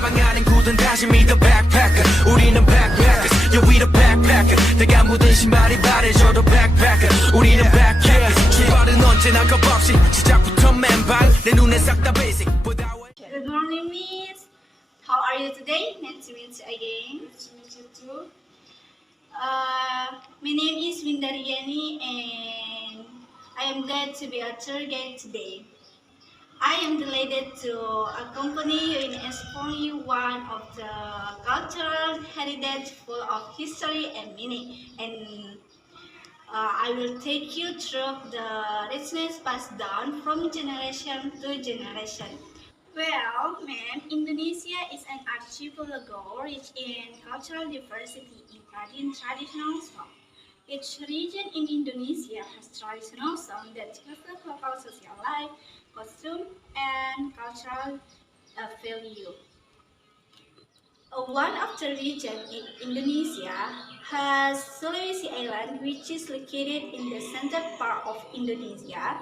가방 안엔 굳은 다짐이 the backpacker 우리는 backpackers yeah we the backpacker 내가 묻은 신발이 바래져도 backpacker 우리는 backpackers 출발은 언제나 겁없이 시작부터 맨발 내 눈에 싹 다 basic Good morning, Miss. How are you today? Nice to meet you again. Nice to meet you too. My name is Windaryani and I am glad to be a tour guide today. I am delighted to accompany you in exploring one of the cultural heritage full of history and meaning. And I will take you through the richness passed down from generation to generation. Well, ma'am, Indonesia is an archipelago rich in cultural diversity, including traditional song. Each region in Indonesia has traditional songs that reflect local social life, costume, and cultural value. One of the regions in Indonesia has Sulawesi Island, which is located in the center part of Indonesia.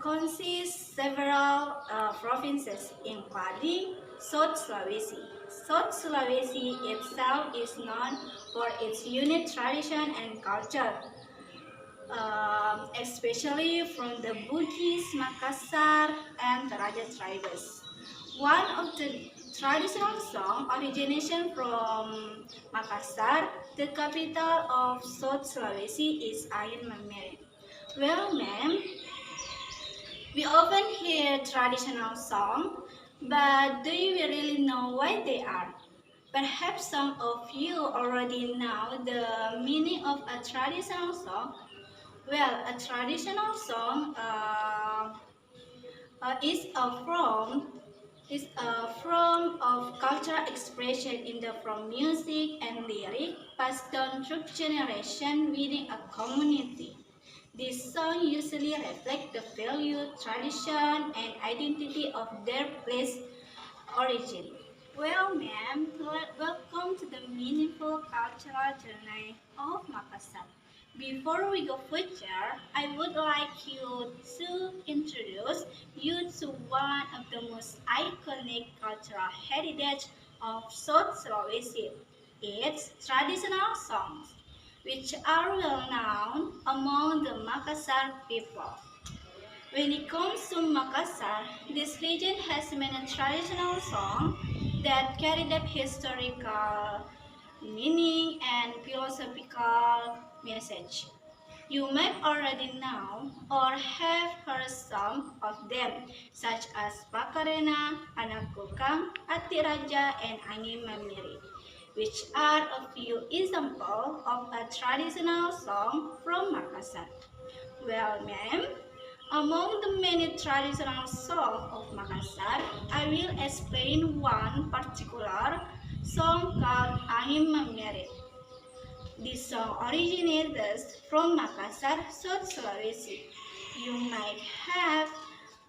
Consists several provinces, including South Sulawesi. South Sulawesi itself is known for its unique tradition and culture, especially from the Bugis, Makassar, and Toraja tribes. One of the traditional songs origination from Makassar, the capital of South Sulawesi, is Ain Mamere. Well, ma'am, we often hear traditional songs, but do you really know what they are? Perhaps some of you already know the meaning of a traditional song. Well, a traditional song is a form of cultural expression in the form music and lyric passed down through generation within a community. These songs usually reflect the value, tradition, and identity of their place origin. Well, ma'am, welcome to the meaningful cultural journey of Makassar. Before we go further, I would like you to introduce you to one of the most iconic cultural heritage of South Sulawesi, its traditional songs, which are well known among the Makassar people. When it comes to Makassar, this region has many traditional songs that carry deep historical meaning and philosophical message. You might already know or have heard some of them, such as Pakarena, Anak Kukang, Ati Raja, and Angin Mamiri, which are a few examples of a traditional song from Makassar. Well, ma'am, among the many traditional songs of Makassar, I will explain one particular song called Angin Mamiri. This song originates from Makassar, South Sulawesi. You might have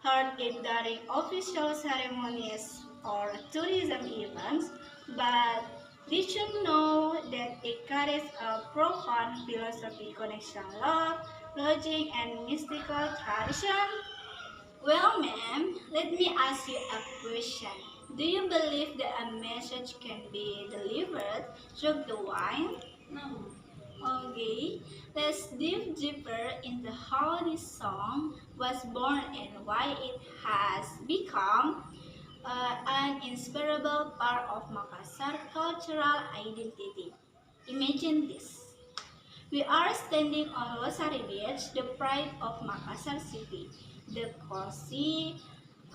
heard it during official ceremonies or tourism events, but did you know that it carries a profound philosophy connection, love, logic, and mystical tradition? Well, ma'am, let me ask you a question. Do you believe that a message can be delivered through the wine? No. Okay, let's dive deeper into how this song was born and why it has become an inseparable part of Makassar cultural identity. Imagine this. We are standing on Losari Beach, the pride of Makassar City. The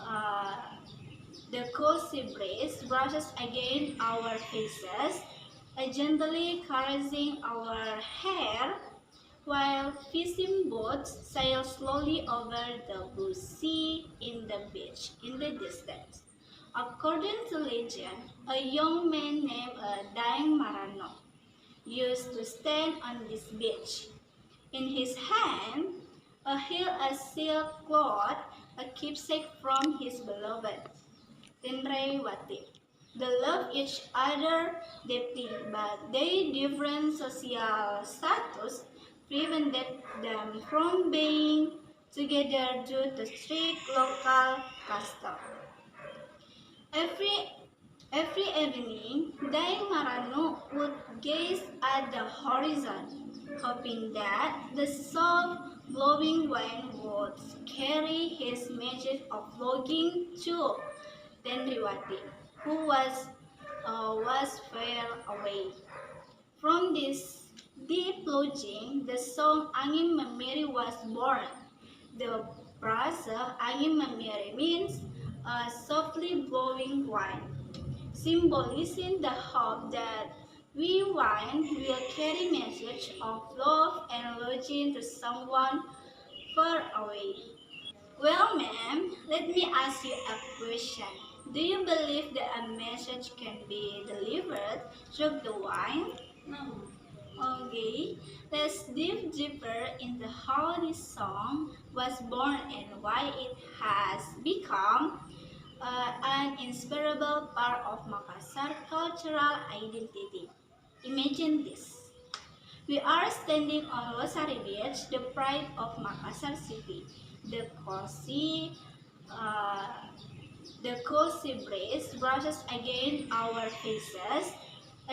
uh, cozy breeze brushes against our faces, gently caressing our hair, while fishing boats sail slowly over the blue sea in the beach in the distance. According to legend, a young man named Daeng Marano used to stand on this beach. In his hand a silk cloth, a keepsake from his beloved. Tendrawati. They love each other deeply, but their different social status prevented them from being together due to strict local custom. Every every evening, Daeng Marano would gaze at the horizon, hoping that the soft blowing wind would carry his message of longing to Tendriwati, who was far away. From this deep longing, the song Angin Memeri was born. The frasa Angin Memeri means a softly blowing wind, symbolizing the hope that we wind will carry message of love and longing to someone far away. Well, ma'am, let me ask you a question. Do you believe that a message can be delivered through the wine? No. Okay, let's dive deeper into how this song was born and why it has become an inseparable part of Makassar cultural identity. Imagine this. We are standing on Losari Beach, the pride of Makassar City. The cozy, uh, the cozy breeze brushes against our faces,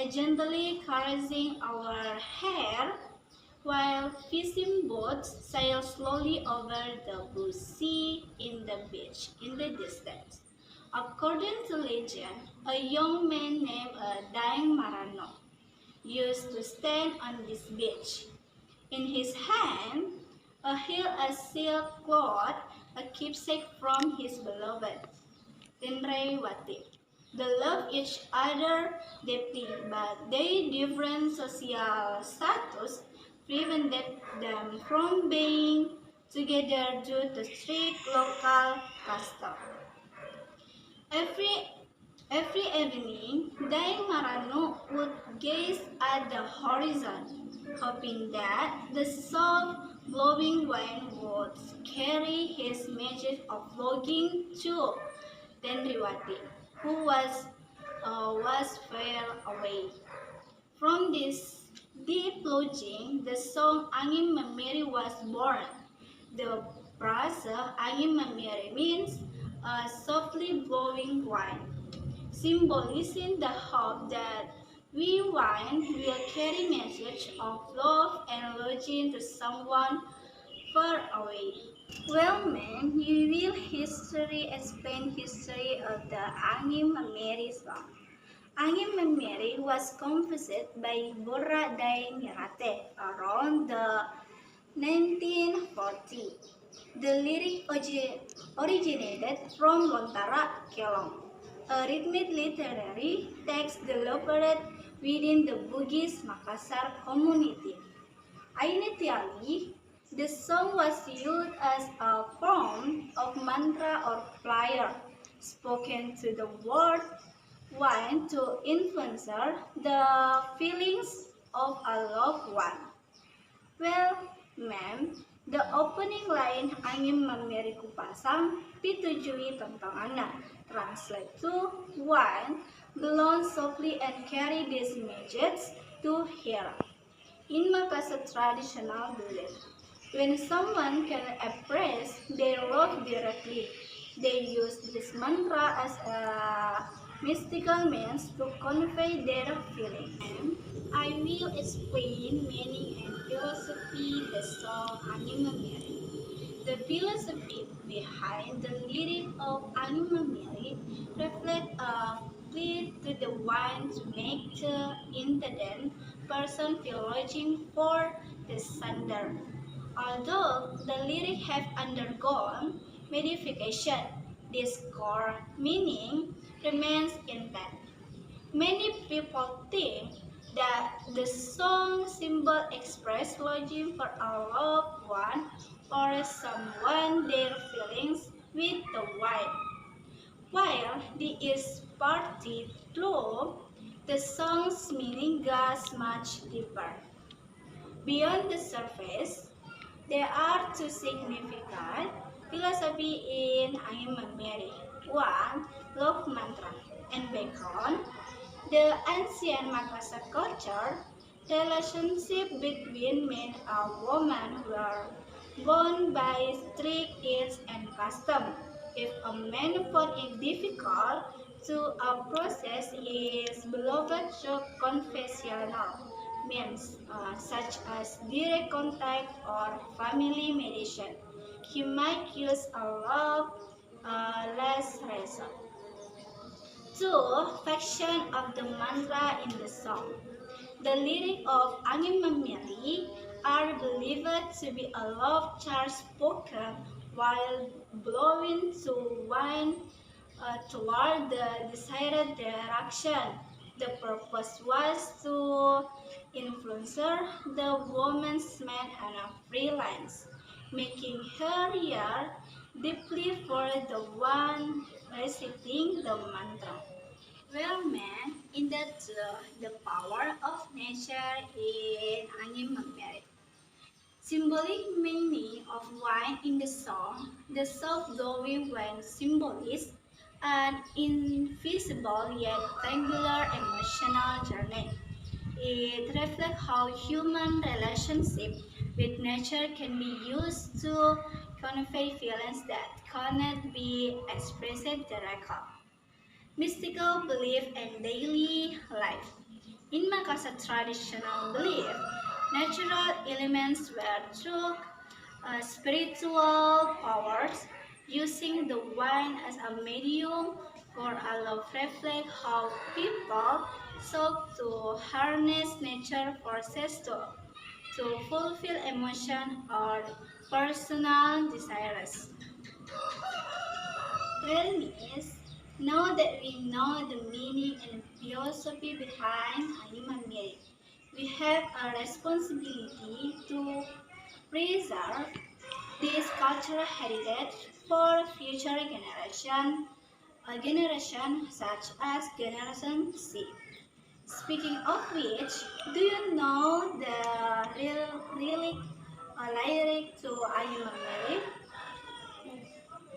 gently caressing our hair, while fishing boats sail slowly over the blue sea in the beach in the distance. According to legend, a young man named Daeng Marano used to stand on this beach. In his hand, a silk cloth, a keepsake from his beloved, Tendrawati. They love each other deeply, but their different social status prevented them from being together due to strict local custom. Every every evening, Daeng Marano would gaze at the horizon, hoping that the soft blowing wind would carry his message of longing to Tendriwati, who was far away. From this deep longing, the song Angin Memeri was born. The frasa Angin Memeri means a softly blowing wind, symbolizing the hope that we wind will carry message of love and longing to someone far away. Well, man, you will explain history of the Angin Memeri song. Angin Memeri was composed by Borra Dai Mirate around the 1940. The lyric originated from Lontara Kelong, a rhythmic literary text developed within the Bugis Makassar community. Initially, the song was used as a form of mantra or prayer, spoken to the world wine to influence the feelings of a loved one. Well, ma'am, the opening line Angin Memeriku Pasang pitujui tentang anak. Translate to one, blow softly and carry these messages to her. In Makassar traditional belief, when someone can express their love directly, they use this mantra as a mystical means to convey their feelings. I will explain meaning and philosophy the song Anima Mary. The philosophy behind the lyric of Anima Mary reflects a plea to the one to make the intended person feel longing for the sender. Although the lyric have undergone modification, this core meaning remains intact. Many people think that the song symbol express longing for a loved one or someone their feelings with the wife. While this is partly true, the song's meaning goes much deeper. Beyond the surface, There are two significant philosophy in Angin Mameri. One, love mantra, and background. The ancient Makassar culture, relationship between men and women were bound by strict ethics and custom. If a man found it difficult to process his beloved through confessional means such as direct contact or family mediation, he might use a love less reason. Two, faction of the mantra in the song. The lyrics of Angin Mameli are believed to be a love charge spoken while blowing to wind toward the desired direction. The purpose was to influence the woman's man on a freelance, making her hear deeply for the one reciting the mantra. Well, man, in that the power of nature in Angin Mameri. Symbolic meaning of wine in the song, the soft-glowing wine symbolizes an invisible yet tangular emotional journey. It reflects how human relationship with nature can be used to convey feelings that cannot be expressed directly. Mystical belief and daily life. In Makassar traditional belief, natural elements were through spiritual powers, using the wine as a medium for a love reflect how people sought to harness nature forces to fulfill emotion or personal desires. Well, Miss, now that we know the meaning and philosophy behind Animal Merit, we have a responsibility to preserve this cultural heritage for future generations such as Generation C. Speaking of which, do you know the lyric to Animal Merit?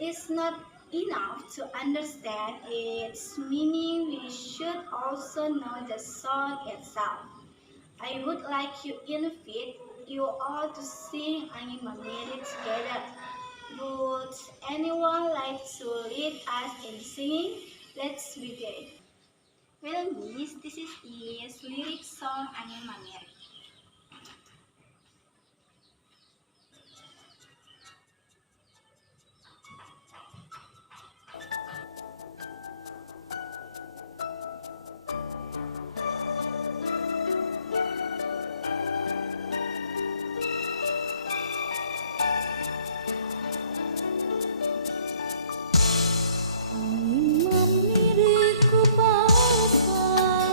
Is not enough to understand its meaning, we should also know the song itself. I would like to invite you all to sing Angin Mameri together. Would anyone like to lead us in singing? Let's begin. Well, Miss, this is lyric song Angin Mameri. Angin memiriku basah,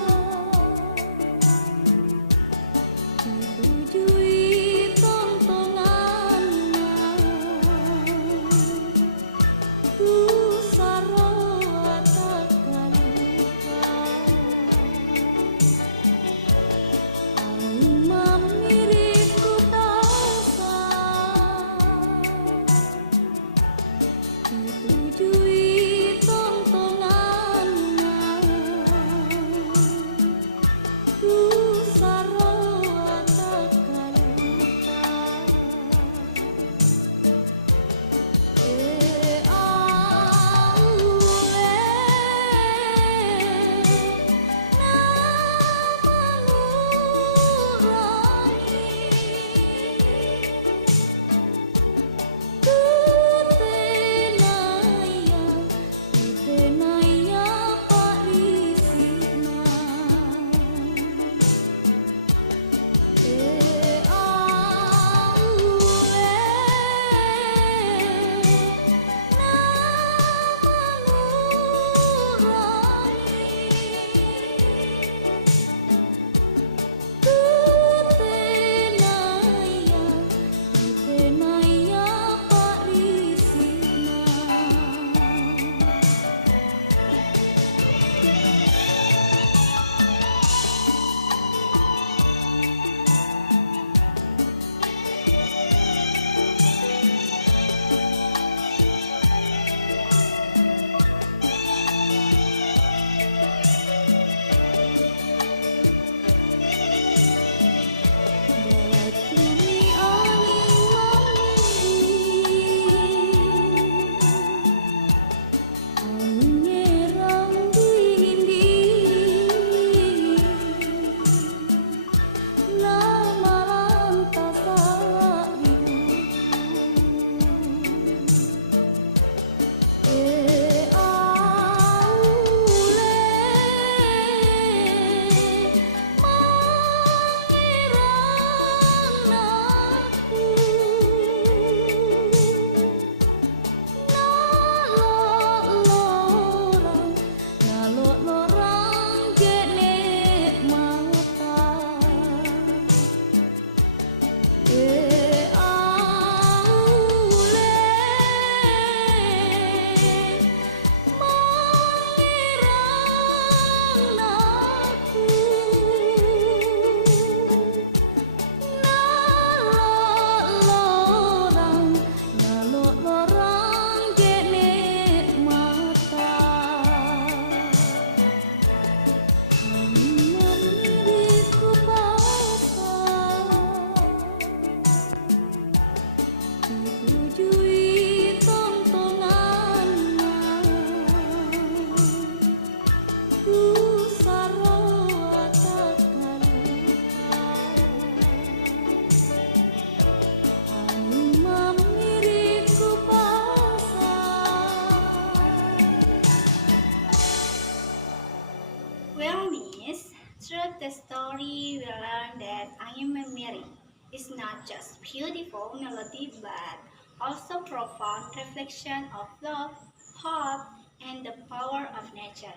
is not just beautiful melody but also profound reflection of love, hope, and the power of nature.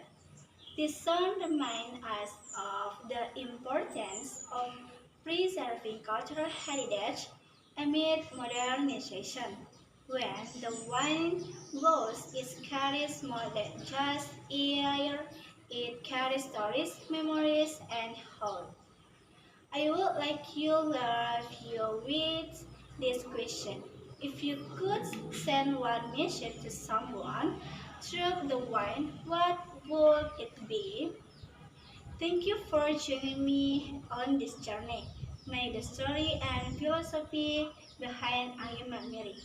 This song reminds us of the importance of preserving cultural heritage amid modernization. When the wind blows, it carries more than just air, it carries stories, memories, and hope. I would like you leave you with this question. If you could send one message to someone through the wine, what would it be? Thank you for joining me on this journey. May the story and philosophy behind Ayam Miri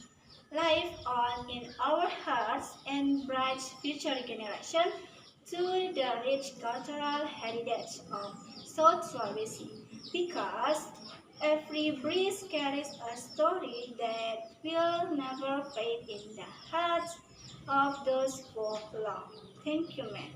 live on in our hearts and bright future generation to the rich cultural heritage of South Sulawesi. Because every breeze carries a story that will never fade in the hearts of those who belong. Thank you, ma'am.